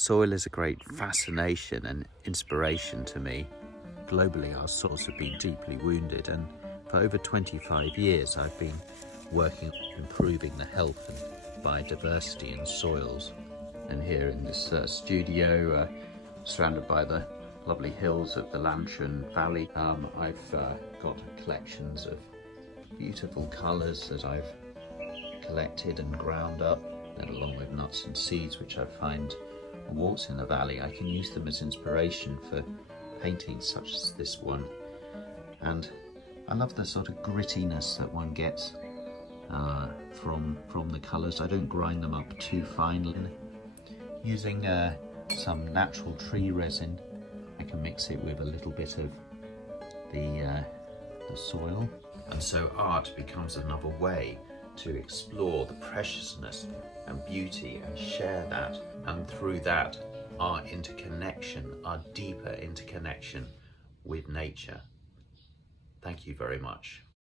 Soil is a great fascination and inspiration to me. Globally, our soils have been deeply wounded, and for over 25 years I've been working on improving the health and biodiversity in soils. And here in this studio, surrounded by the lovely hills of the Lanchan Valley, I've got collections of beautiful colours that I've collected and ground up, and along with nuts and seeds which I find on walks in the valley. I can use them as inspiration for paintings such as this one. And I love the sort of grittiness that one gets from the colours. I don't grind them up too finely. Using some natural tree resin, I can mix it with a little bit of the soil. And so art becomes another way to explore the preciousness and beauty and share that, and through that our interconnection, our deeper interconnection with nature. Thank you very much.